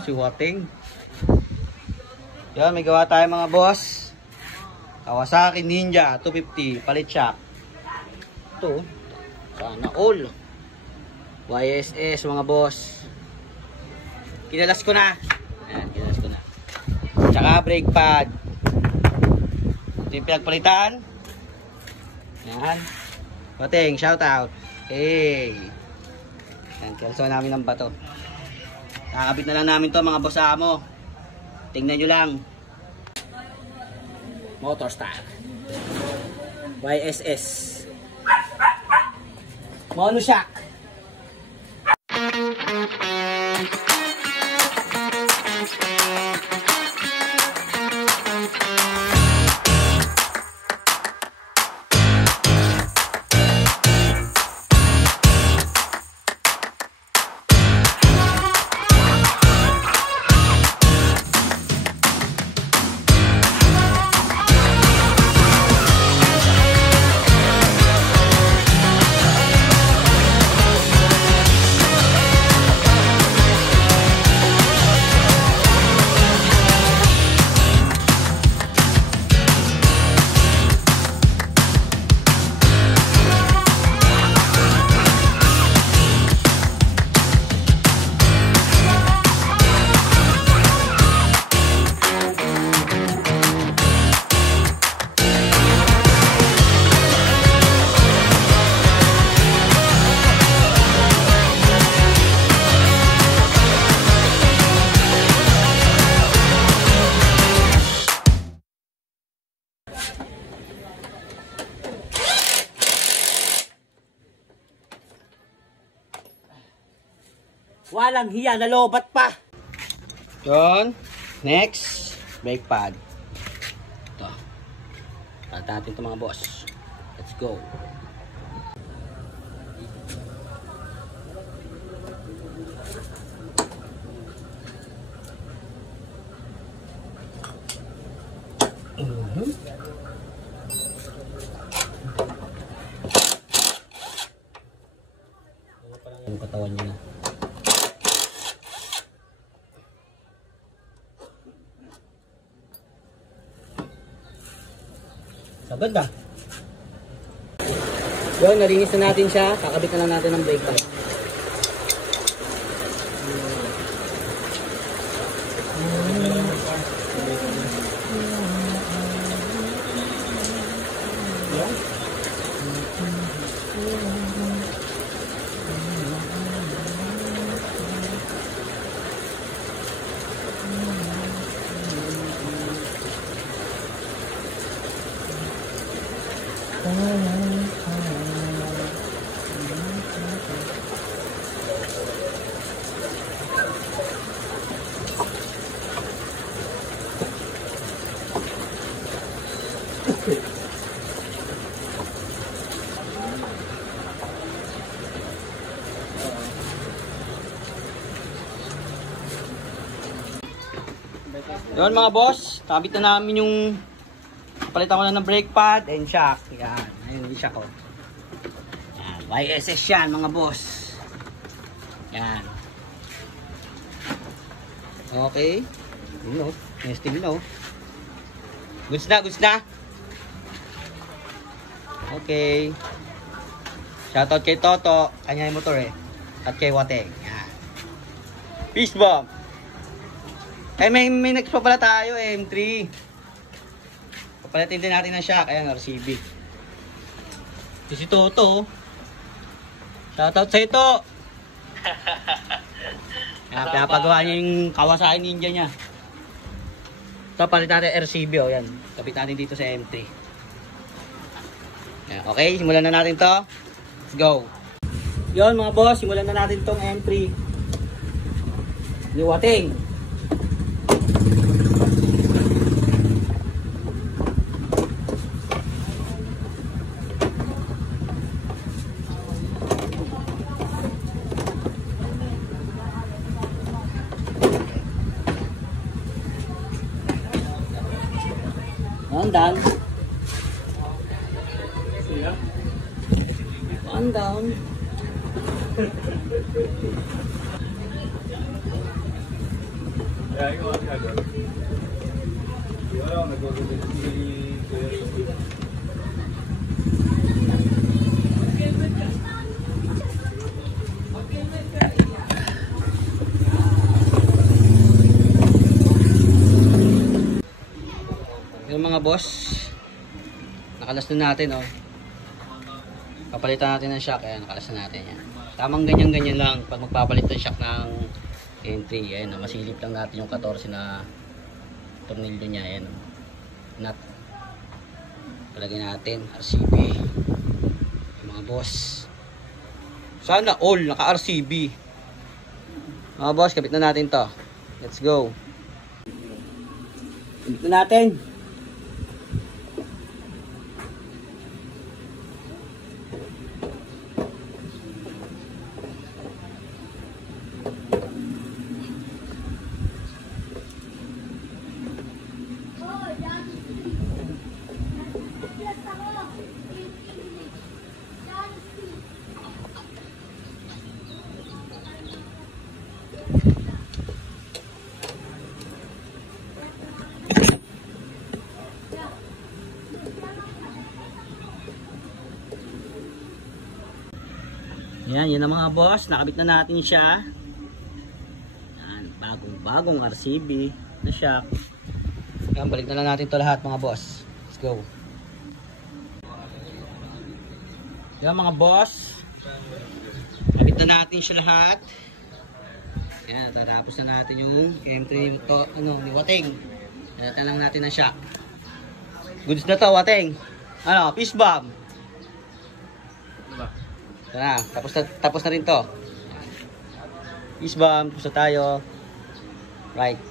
Si Wating. Yan, may gawa tayo mga boss. Kawasaki Ninja 250 palit shock. Ito, sana all. YSS mga boss. Kinalas ko na. Ayan, kinalas ko na. Tsaka brake pad. Ito yung pinagpalitan. Ayan. Wating, shout out. Hey. Ayan, kinalaso namin ng bato. Nakakabit na lang namin to mga boss amo. Tingnan nyo lang. Motor stock YSS Mono shock. Walang hiya, nalobat pa. Yun. Next, brake pad. Ito. Palit natin ito mga boss. Let's go. Yung katawan niya na. Sabad ba? Yun, nalinis na natin siya. Kakabit na lang natin ng brake pad. Yun mga boss, kabit na namin yung palitan ko na ng brake pad and shock. Yan, ayun yung shock ko. Yan, YSS yan mga boss. Yan. Okay. Yun o, nesting yun o. Goods na, goods na. Okay. Shoutout kay Toto, kanya yung motor eh. At kay Wating. Yan. Peace bomb. Eh may next pa pala tayo eh, M3. Papalitin din natin ng shock. Ayan, RCB. Si Toto. Shoutout sa ito. Pinapagawa niya yung Kawasaki Ninja niya. Ito, palit natin RCB. O, yan. Kapit natin dito sa M3. Ayan, okay, simulan na natin to. Let's go. Yun mga boss, simulan na natin tong M3. Liwating. Pandan. Pandan. Yung mga boss, nakalas na natin oh. Papalitan natin ng shock, ayan, nakalas na natin yan. Tamang ganyan-ganyan lang pag magpapalit ng shock ng entry, ayan, masilip lang natin yung 14 na tornilyo niya, ayan, nut. Palagay natin, RCB. Yung mga boss. Sana all naka RCB. Mga boss, kabit na natin to. Let's go. Kabit na natin. Yan, yan ang mga boss. Nakabit na natin siya. Yan, bagong RCB na shock. Yan, balik na lang natin ito lahat mga boss. Let's go. Yan mga boss. Nakabit na natin siya lahat. Yan, tatapos na natin yung M3 to, ni Wating. Nalatan lang natin ng shock. Goods na to, Wating. Ano, peace bomb. Na, tapos na rin to. Peace bomb, tapos na tayo. Right.